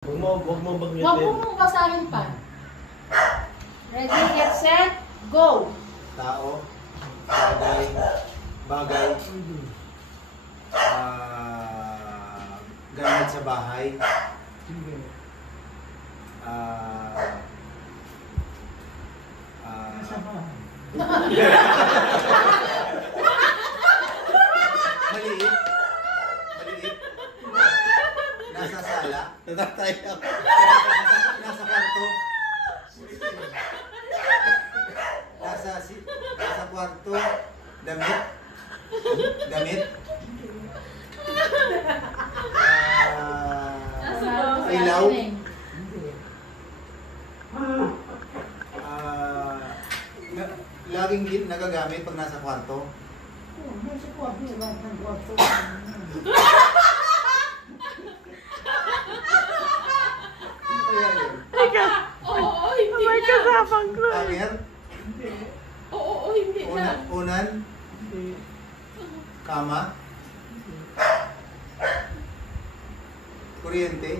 Huwag mo banggitin. Huwag mong basahin pa. Ready, get, set, go! Tao, bagay, gamit sa bahay, maliit, nasa sala, Natatay ako. nasa kwarto, nasa kwarto, damit, ilaw, laging nagagamit pag nasa kwarto. Oo, hindi May na. kasapang ko. Hanger, Oo, hindi na. unan, kama, kuryente,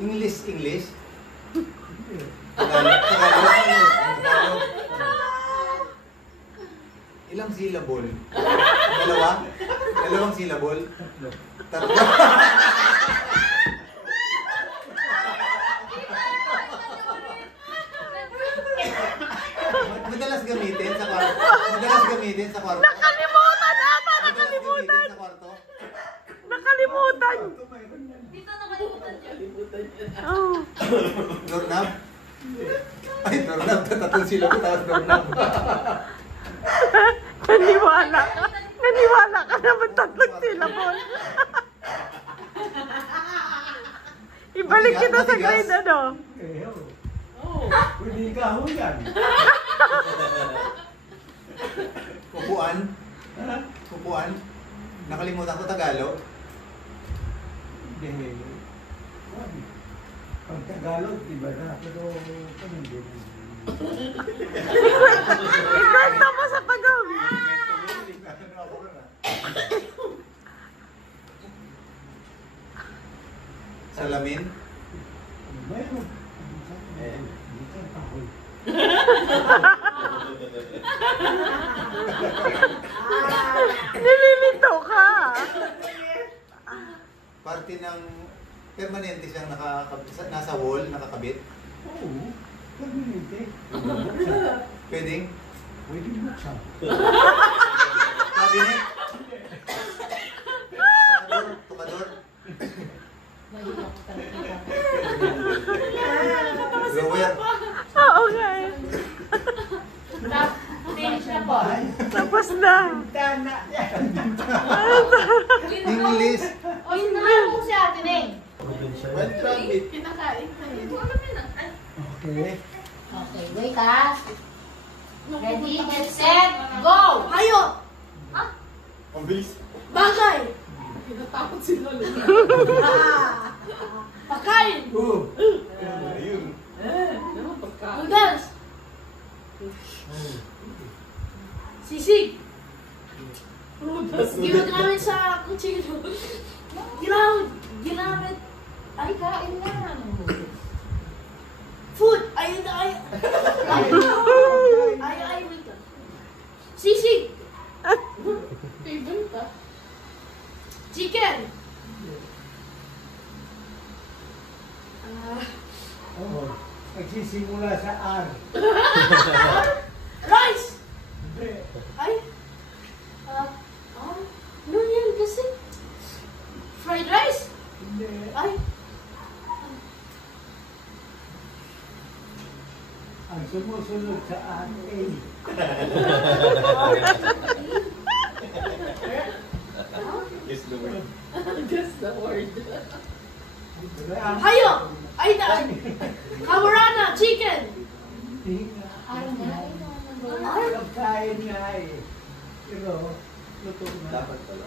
English, Tagalog. Ilang syllable? Dalawang syllable? Tatlo. Madalas gamitin sa kwarto. Nakalimutan ata! Nakalimutan! Sa kwarto. Nakalimutan! Dito nakalimutan niya. Oh. Doorknob? Ay, doorknob. Tatlong syllable tapos doorknob. Naniwala. Naniwala ka naman tatlong syllable. Ibalik kita sa grade ano? Hindi ka huyan. Upuan? Nakalimutan ko Tagalog. Hindi. Pag Tagalog, iba na. Pero kung hindi. Ikwento mo sa Tagaw. Salamin? Mayroon. Dito ang kahoy. Nililito ka. Parte ng permanente siyang nasa wall, nakakabit. Oo. Permanente. Pwedeng? Pwede buksan. Cabinet? Tukador? Drawer? Oo nga eh. Finish na po. Tapos na. Tana. English? O, yun na lang po si Ate Neng. Pinakain ka yun. Alam mo na. Okay. Okay, wait ha. Ready, get, set, go! Hayo! Ang bilis. Bagay! Pinatakot si Lolo. Pagkain! Ayun. Noodles! Sisig! Ginagamit sa kutsilo. Ginamit. Ay, kain lang. Food! Ay, wait. Sisig! Favorite pa. Chicken! Oo. Nagsisimula sa R. Rice! Hindi. Ay! Ano yan kasi? Fried rice? Hindi. Ay! Ang sumusunod sa R, A. Yes, the word. Just the word. Ang Hayo! Ay, Kawarana! Chicken! Ay nga. Pagkain nga eh. Pero, luto na. Dapat pala.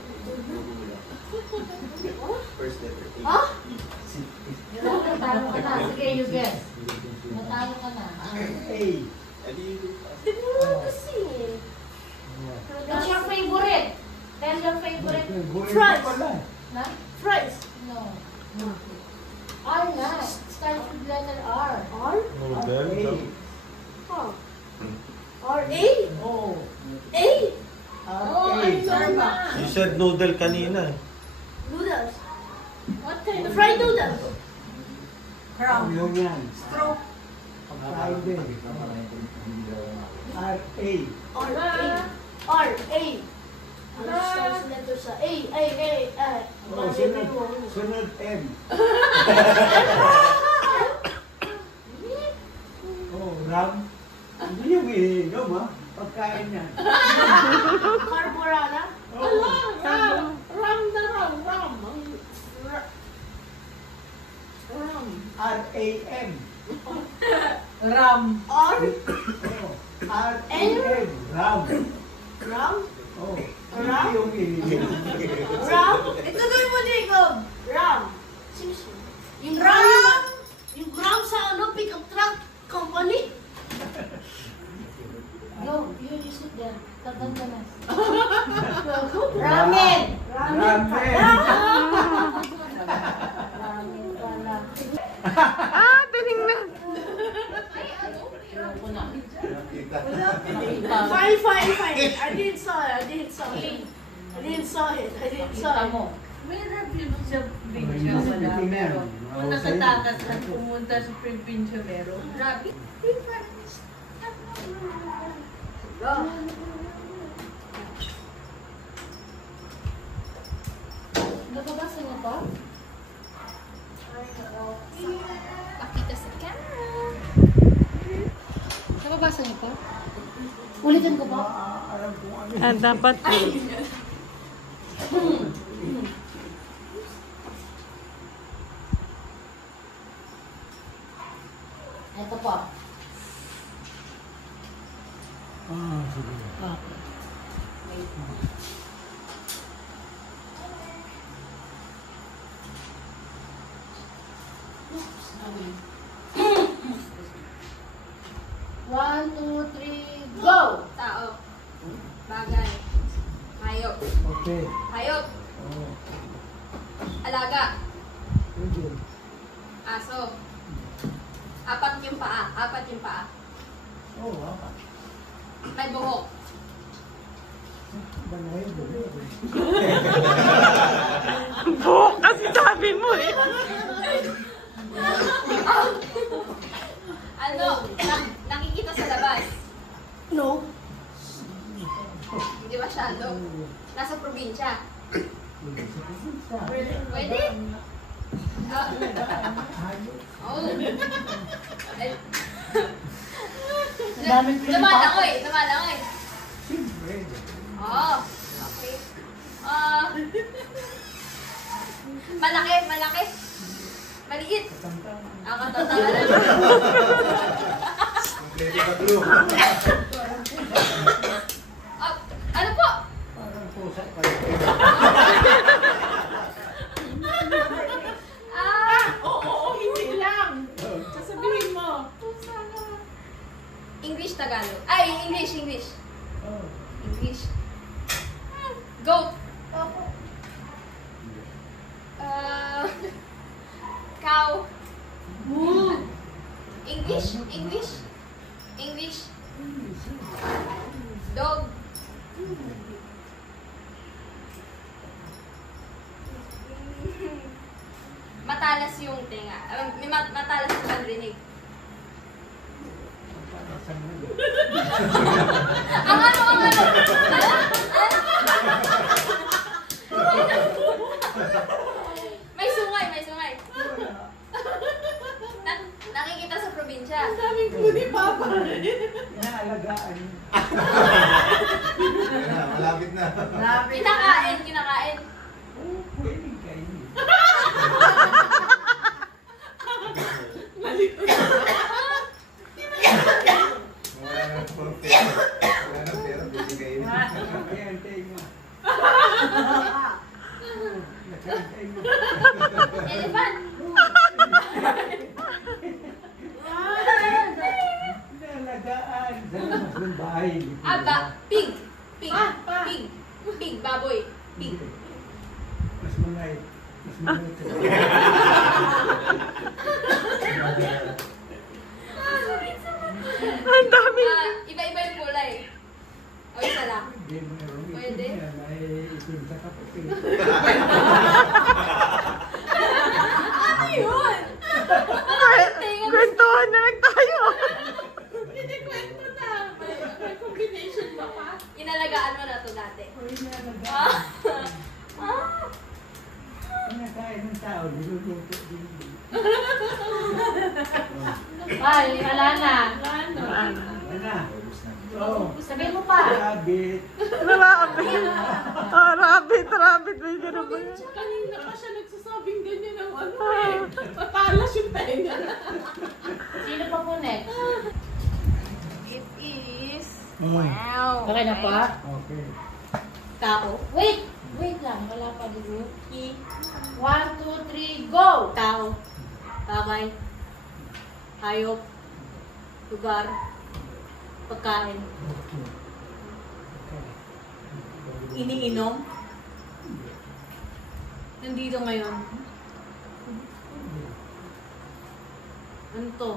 First letter. Ha? Natalo ka na. Sige, you guess. Natalo ka na. A. Tignan mo kasi. What's your favorite? Tell your favorite. Fries. Wala. Na? Fries. No. R nga. Starts with letter R. R? Noodle. Oh. R-A? Oh. A? R-A. You said noodle kanina. Noodles. What kind of fried noodles? Yung yan. Stroke. Friday. R-A. R-A. R-A. Ano starts letter sa A? A. Oh, sunod M. Oh, ram. Hindi yung iniinom, ha? Pagkain yan. Carbonara? Oh. Ram. R-A-M. Ram. R? Oh. R-A-M. Ram. Ram? Oh. Ram? Hindi yung iniinom. Ram? Ito gawin mo, Jacob. Ram. Sino siya? Yung Ram! Yung Ram sa pick-up truck company. Go. You sit there. Tatanda na. Ramen! Ramen. Ramen pala. Ah, tinignan. Nakita. Fine. I didn't saw it. Kita mo. Mayroon yun sa probinsya, Ayun, wala. titingnan. Pero Oo, kung sa'yo. nakatakas at pumunta sa probinsya, meron. Rabbit? Nakabasa niyo pa? Pakita sa camera. Nakabasa niyo pa? Ulitin ko pa? Alam ko ano. Ah, dapat Ito pa. Sige. One, two, three, go! Tao. Bagay. Hayop. Okay. Hayop. Oh. Alaga. Pwede. Aso. Apat yung paa. Oh, apat. May buhok. Dalawa yun, dalawa. buhok kasi sabi mo eh. Ano? Nakikita sa labas. No. Hindi masyado. Nasa probinsya. Pwede? Ah. Oh. Ay. Daming Lumalangoy. Siyempre. Oh. Okay. Malaki. Maliit. Ang katantalan. Kompleto ka, Blue. Ano po? Parang pusa pa. Hindi lang. Sasabihin mo. English, Tagalog. Ay, English. Oh. English. Goat. Cow. English. Dog. Matalas yung tenga. Matalas yung panrinig. Ang ano? May sungay. Nakikita sa probinsya. Sabi ko ni Papa. Inaalagaan. Ayan na, malapit na. Kinakain. Oh, pwede kainin. Wala na puro pera. Wala na pera, busy kayo. Nakayantay mo. Nakayantay mo. Elephant. Inaalagaan. Sa labas ng bahay. Pig. Pig. Baboy. Pig. Niluluto din. Ay, wala na. Ano? Oh, Sabihin mo pa. rabbit. Rabbit. Oh, rabbit. May ganun ba yan? Kanina pa siya nagsasabing ganyan ng ano eh. Matalas yung tenga. Sino pa po next? It is... Oh. Wow. Okay na po. Okay. Tao. Wait lang. Wala pa dito. 1, 2, 3, go! Tao. Bagay. Hayop. Lugar. Pagkain. Iniinom. Nandito ngayon. Ano to?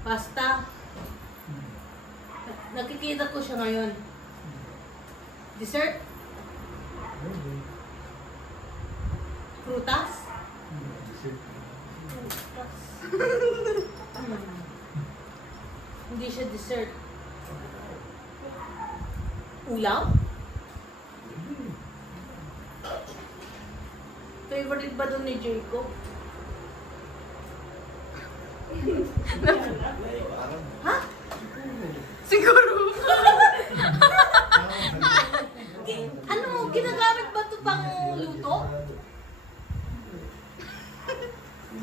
Pasta. Nakikita ko siya ngayon. Dessert? Prutas? Hindi siya dessert. Ulam? Favorite ba doon ni Jacob? Ha? Siguro. Ano, ginagamit ba ito pang luto?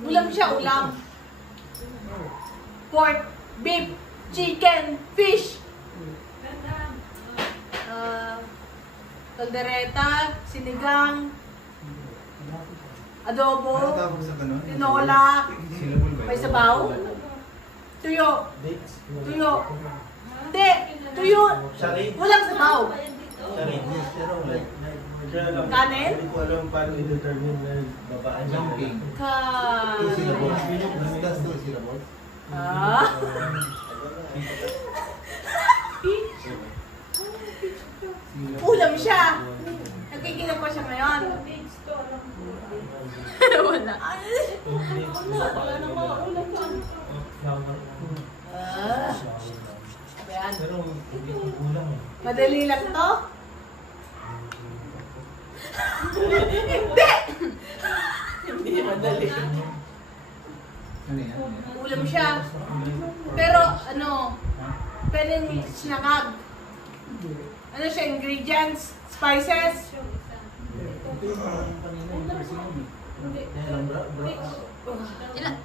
Ulam siya, ulam. Pork, beef, chicken, fish. Kaldereta, sinigang, Ano adobo, tawag sa ganun? tinola, Syllable ba? may sabaw, tuyo, tuyo. Hindi, tuyo. Walang sabaw. Kanin? Hindi ko alam paano i-determine na babae. Jumping. Ka... Two syllables. That's two syllables. Ah? Ulam siya. Nakikinig ko siya ngayon. Wala. Wala na mga ulam lang. Ah. Ayan. Pero hindi ko kulang eh. Madali lang to? Hindi! Hindi madali. Ano yan? Ulam siya. Pero ano, pwedeng sinangag. Ano siya, ingredients, spices.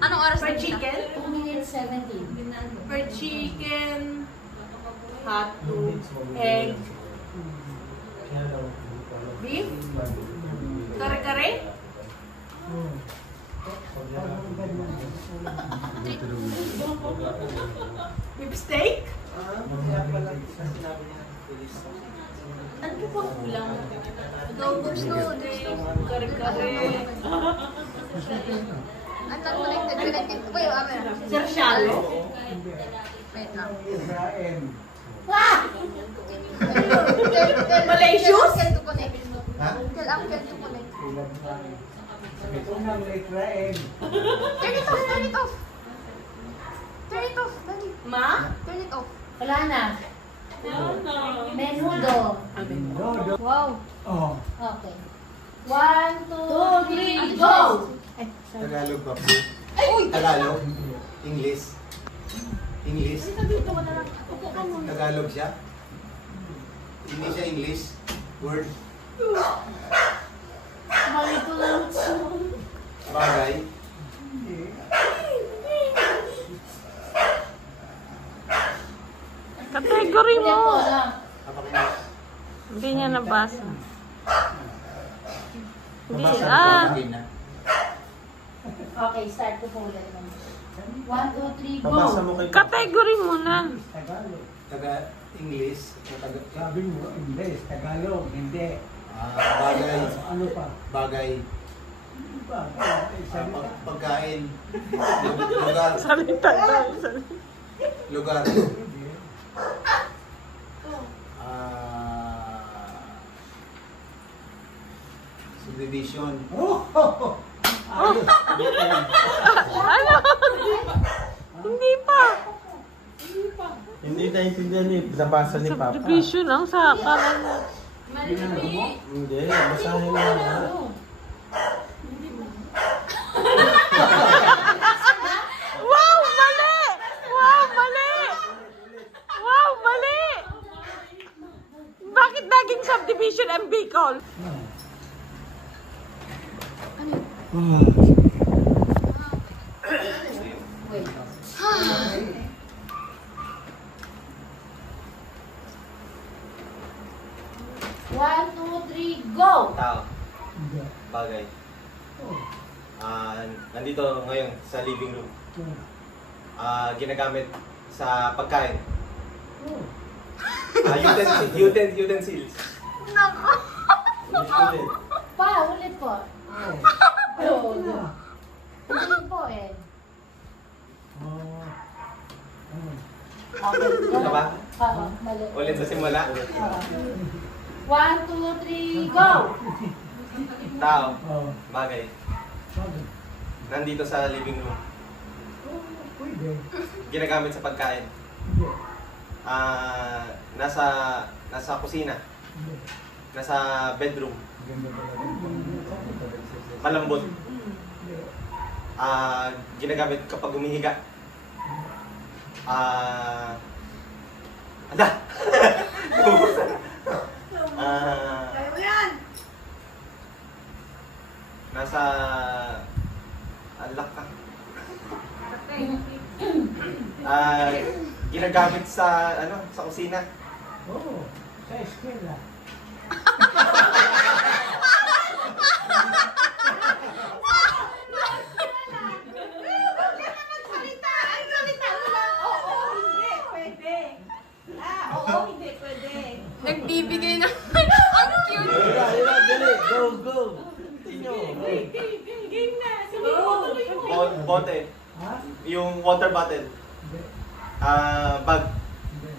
Anong oras Per na dito? chicken. 2 minutes 17. Per chicken. Hotdog. Egg. Kaya lang, hindi ko alam. Beef. Kare-kare. Beef steak. Ano po bang ulam? Adobo steak. Kare-kare. Ang connected. Wait, Sersyalo. Wait lang. Israel. Malaysius? Tell to connect. Ha? Tell Uncle to connect. Unang Israel. Turn it off, turn it off. Turn it off, dali. Ma? Turn it off. Wala na. Menudo. Dodo. Wow. Oh. Okay. 1, 2, 3, go! Tagalog ba po? Tagalog? English? English? Tagalog siya? Hindi siya English? Word? Malito lang. Bagay? Category Ulit po mo. lang. Kapakinig. Hindi niya nabasa. Hindi, Mabasa ah. ko na. Okay, start ko po ulit. 1, 2, 3, go! Babasa mo kay Category muna. Tagalog. Taga English? Sabi mo, English. Tagalog. Hindi. Bagay? Ano pa? Bagay? Ano pa? Pagkain? Lugar? Salita tayo. Salita. Lugar? Subdivision? Oh! Ayos. Ano? Hindi pa. Hindi naintindihan ni nabasa ni Papa. Subdivision ang sa kanan. Hindi, basahin mo na. ball. Wait. One, two, three, go! Tao. Hindi. Bagay. Oh. Nandito ngayon sa living room. Ginagamit sa pagkain. Oh. Utensils. Ulit. Pa, ulit po. Oh. Oo. Na. Ulit po eh. Oh. Oh. Okay. Ano ba? Oo, mali. Ulit sa simula. Oo. One, two, three, go! Tao. Oh. Bagay. Bakit? Nandito sa living room. Oh, pwede. Ginagamit sa pagkain. Hindi. Nasa kusina. Hindi. Nasa bedroom. Ganda talaga. Malambot. Hindi. Ginagamit kapag humihiga. Ada! Kaya mo yan! Nasa... Alak ka. Ginagamit sa, sa kusina. Oo. Sa eskwela. Ay, salita mo lang. Oo, hindi, pwede. Oo, hindi, pwede. Nagbibigay ng ang cute. Dali, go! Game na. Sige, tuloy mo. Bote. Ha? Yung water bottle. Hindi. Bag. Hindi.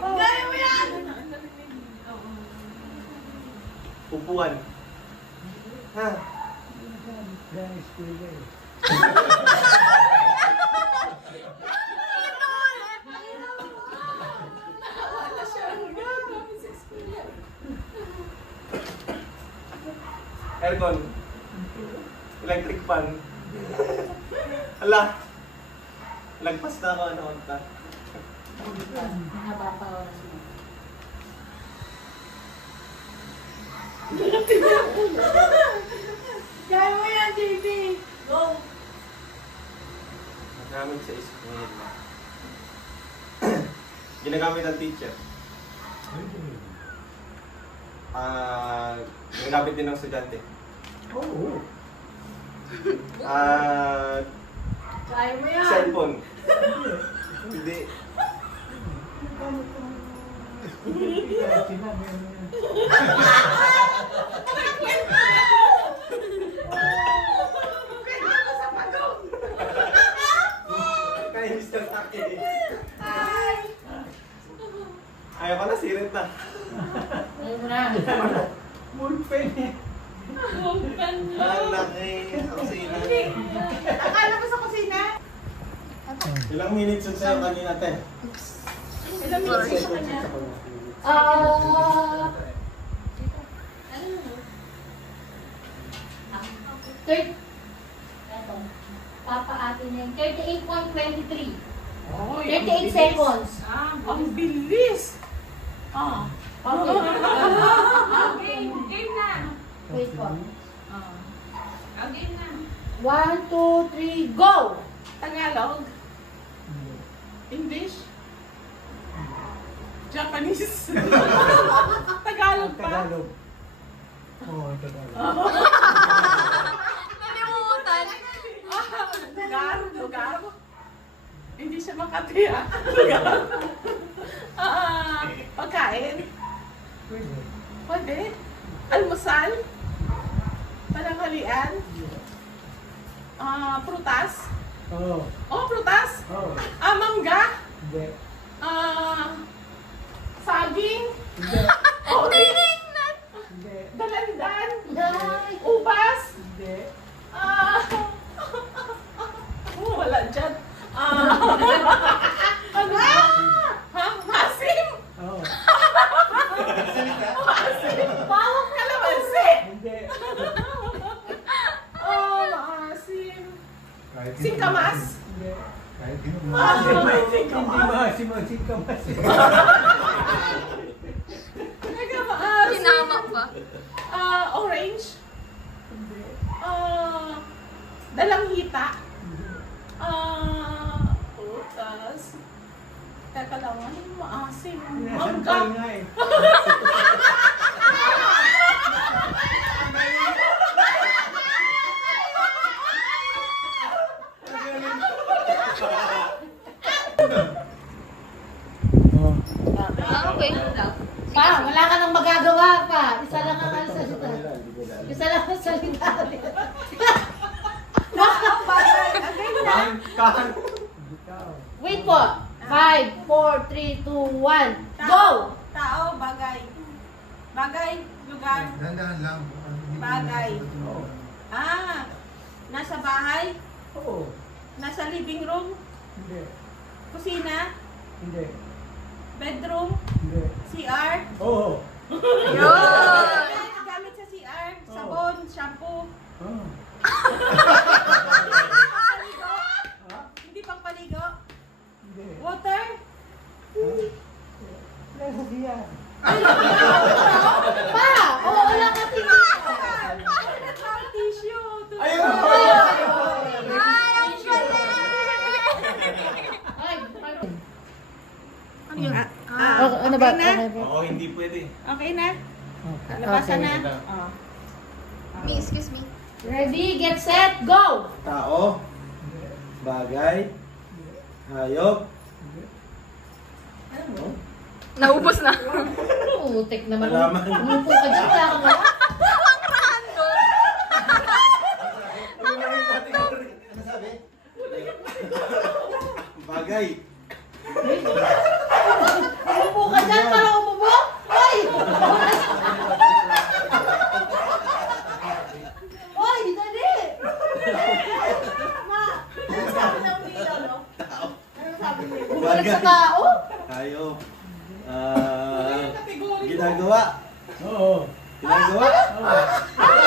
Kaya mo yan! Upuan. Ha? Sa eskwela eh. Wala siya. Gamit sa eskwela. Aircon. Electric fan. Ala. Lagpas na ako, ta. Haba pa oras mo. Kaya mo yan, JB! Go! Nagamit sa school. Ginagamit ng teacher. Pwede. Ginagamit din ng estudyante. Oo. Kaya mo yan! Cellphone. Hindi. Kaya sinabi mo yan. Kaya mo sa pagod! Kaya Mr. Taki. Ay! Ayaw ka na, sirit na. Ayun mo na. Mulpen eh. Open na. Ang laki. Sa kusina. Akala mo sa kusina? Ilang minutes yun sa'yo kanina, te? Ilang minutes sa kanya? Third. Eto. Papa atin na yung 38.23. 38 seconds. Ang bilis. Okay. Game na. Wait po. Game na. 1, 2, 3, go! Tagalog. Hindi. English. Japanese. Tagalog pa. Tagalog. Oo, Tagalog. Nalimutan. Lugar. Hindi siya Makati ah. Lugar. Pagkain. Pwede. Pwede. Almusal. Pananghalian. Prutas. Oo. Oh, prutas. Oo. Mangga. Hindi. Saging. Hindi. Orange. Hindi. Dalandan. Day. Ubas. Hindi. Wala dyan. Ano? Ha? Masim? Oo. Bawang kalamansi. Hindi. Maasim. Kahit Singkamas. Hindi. Kahit hindi mo May singkamas. hindi maasim-asim ka masim. Sinama pa. Orange. Dalanghita. Putas. Teka lang, ano yung maasim? Mangga. nga eh. Okay. Pa, wala ka nang magagawa pa. Isa lang ang salita. Isa lang ang salita. Wait po. 5, 4, 3, 2, 1. Go! Tao, bagay. Bagay, lugar. Dahan-dahan lang. Bagay. Nasa bahay, Oo. nasa living room, Hindi. kusina, Hindi. bedroom, Hindi. CR. Oo. Gamit sa CR, sabon, shampoo. Oh. Paligo. Hindi pang paligo. Hindi. Water. Nasa siya. Pa! Oo, wala ka Tissue. Ayun! Ano ba? Okay na? Oo, hindi pwede. Okay na? Nabasa na? Me, excuse me. Ready, get set, go! Tao, bagay, hayop. Naubos na. Putik naman. Halaman. Umupo ka dyan, wala kang wala. Ano sabi? Bagay. Umupo ka dyan para umupo. Ay! Oy, dali! Bumalik sa tao? Hayop. Ginagawa. Oo. Ginagawa. Oo.